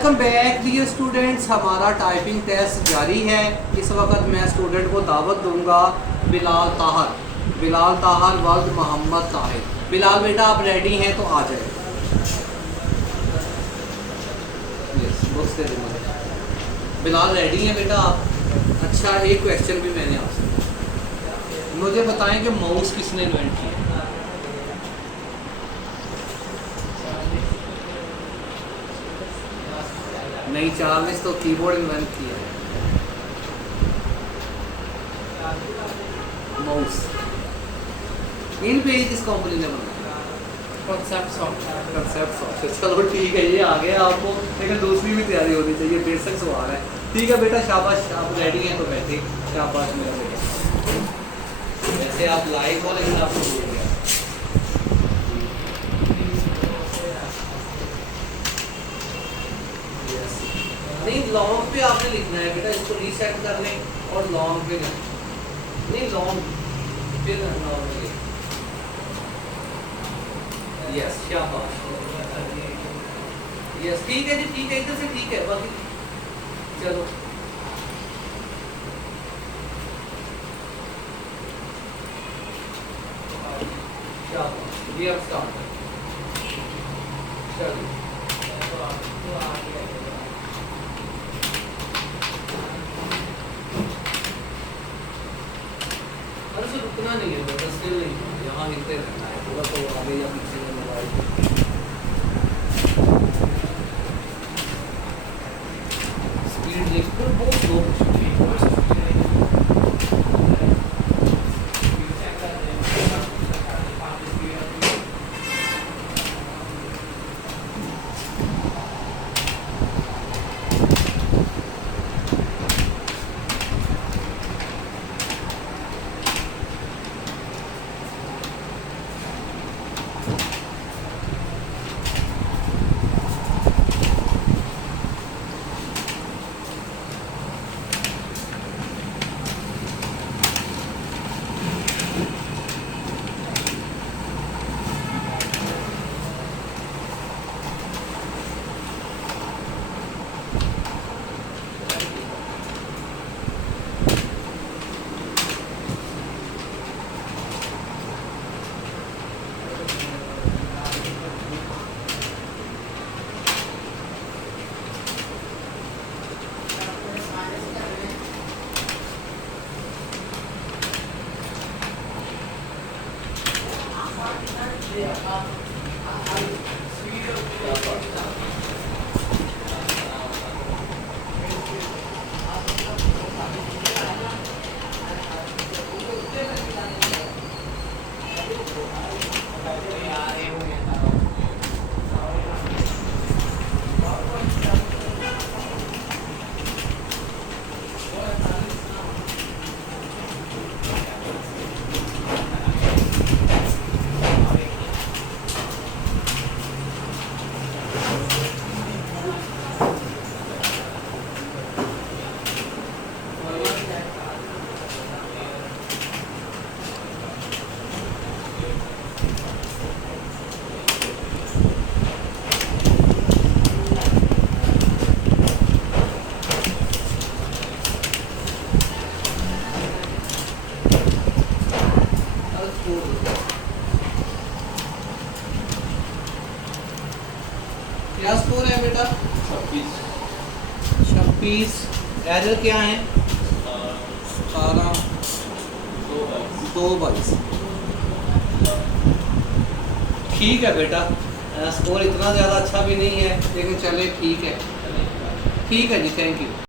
Welcome back dear students. हमारा typing test जारी है। इस वक्त मैं स्टूडेंट को दावत दूंगा बिलाल ताहर। बिलाल ताहर वल्द मोहम्मद ताहिर। बिलाल बेटा आप रेडी हैं तो आ जाए। यस बुक्स दे दूँगा। बिलाल रेडी हैं बेटा आप? अच्छा, एक क्वेश्चन भी मैंने आपसे, मुझे बताएं कि माउस किसने इन्वेंट किया? नहीं, चार्ल्स तो कीबोर्ड इन्वेंट किया है। माउस इन पे किस कंपनी ने बनाया? Concept software. Concept software. चलो ठीक है, ये आ गया आपको, लेकिन दूसरी भी तैयारी होनी चाहिए, बेसिक सवाल है। ठीक है बेटा, शाबाश, आप रेडी हैं तो बैठे। शाबाश मेरा बेटा। वैसे आप लाइव हो लेकिन आपको भूल गया। नहीं, लॉन्ग पे आपने लिखना है बेटा, इसको रीसेट कर लें और लॉन्ग पे नहीं, लॉन्ग फिर नॉर्मल। यस, शाबाश। यस ठीक है जी, ठीक है, इधर से ठीक है। बाकी चलो शाबाश, ये अब स्टार्ट चलो। अरे से रुकना नहीं है बेटा, स्टिल नहीं, यहाँ हिलते रहना है पूरा, तो आगे या पीछे में मोबाइल। स्पीड देखो बहुत स्लो हो चुकी है। क्या स्कोर है बेटा? 26। एरर क्या है? 17 2 22। ठीक है बेटा, स्कोर इतना ज़्यादा अच्छा भी नहीं है, लेकिन चले ठीक है। ठीक है जी, थैंक यू।